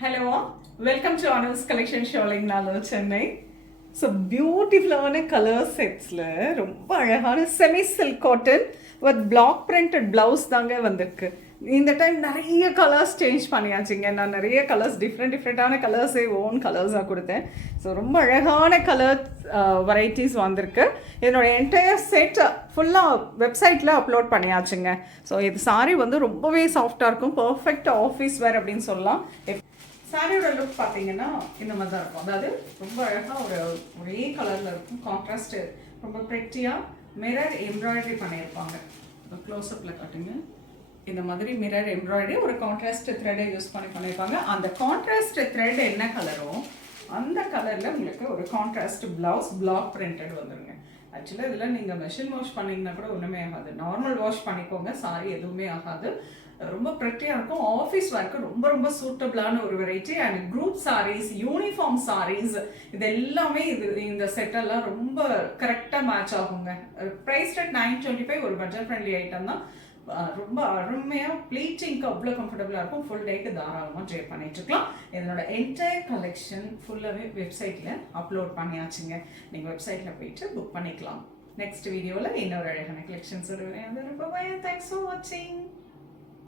Hello, welcome to Anu's collection showing Nalo Chennai. So beautiful color sets la ரொம்ப அழகான semi silk cotton with block printed blouse தாங்க வந்திருக்கு. இந்த time நிறைய colours change பண்ணியாச்சுங்க. நான் நிறைய கலர்ஸ் டிஃப்ரெண்டான கலர்ஸே ஓன் கலர்ஸாக கொடுத்தேன். ஸோ ரொம்ப அழகான கலர் வெரைட்டிஸ் வந்திருக்கு. என்னோட என்டையர் செட் ஃபுல்லாக வெப்சைட்டில் அப்லோட் பண்ணியாச்சுங்க. ஸோ இது சாரி வந்து ரொம்பவே சாஃப்டாக இருக்கும். பர்ஃபெக்ட் ஆஃபீஸ் வேர் அப்படின்னு சொல்லலாம். சாரியோட லுக் பார்த்தீங்கன்னா இந்த மாதிரி தான் இருக்கும். அதாவது ரொம்ப அழகாக ஒரே கலரில் இருக்கும். கான்ட்ராஸ்ட்டு ரொம்ப ப்ரெட்டியாக மிரர் எம்ப்ராய்டரி பண்ணியிருப்பாங்க. க்ளோஸ்அப்பில் காட்டுங்க. இந்த மாதிரி மிரர் எம்ப்ராய்டரி ஒரு கான்ட்ராஸ்ட் த்ரெட்டை யூஸ் பண்ணியிருப்பாங்க. அந்த கான்ட்ராஸ்ட் த்ரெட் என்ன கலரோ அந்த கலரில் உங்களுக்கு ஒரு கான்ட்ராஸ்ட் ப்ளவுஸ் பிளாக் பிரிண்டட் வந்துடுங்க. ஆக்சுவலாக இதில் நீங்கள் மெஷின் வாஷ் பண்ணிங்கன்னா கூட ஒன்றுமே ஆகாது. நார்மல் வாஷ் பண்ணிக்கோங்க, சாரி எதுவுமே ஆகாது. ரொம்ப ப்ரெட்டியாக இருக்கும். ஆஃபீஸ் ஒர்க்கு ரொம்ப சூட்டபிளான ஒரு variety. And group sarees, uniform sarees, இது எல்லாமே இந்த செட்டெல்லாம் ரொம்ப கரெக்டாக மேட்ச் ஆகுங்க. ப்ரைஸ் ரேட் 925, ஒரு பட்ஜெட் ஃப்ரெண்ட்லி ஐட்டம் தான். ரொம்ப அருமையாக ப்ளீச்சிங்க்கு அவ்வளோ கம்ஃபர்டபுளாக இருக்கும். ஃபுல் டேக்கு தாராளமாக ட்ரை பண்ணிட்டு இருக்கலாம். இதனோட என்டையர் கலெக்ஷன் ஃபுல்லாகவே வெப்சைட்டில் அப்லோட் பண்ணியாச்சுங்க. நீங்கள் வெப்சைட்டில் போயிட்டு புக் பண்ணிக்கலாம். நெக்ஸ்ட் வீடியோவில் இன்னொரு அழகான கலெக்ஷன்ஸ் வருவேன். அது ரொம்ப தேங்க்ஸ் ஃபார் வாட்சிங்.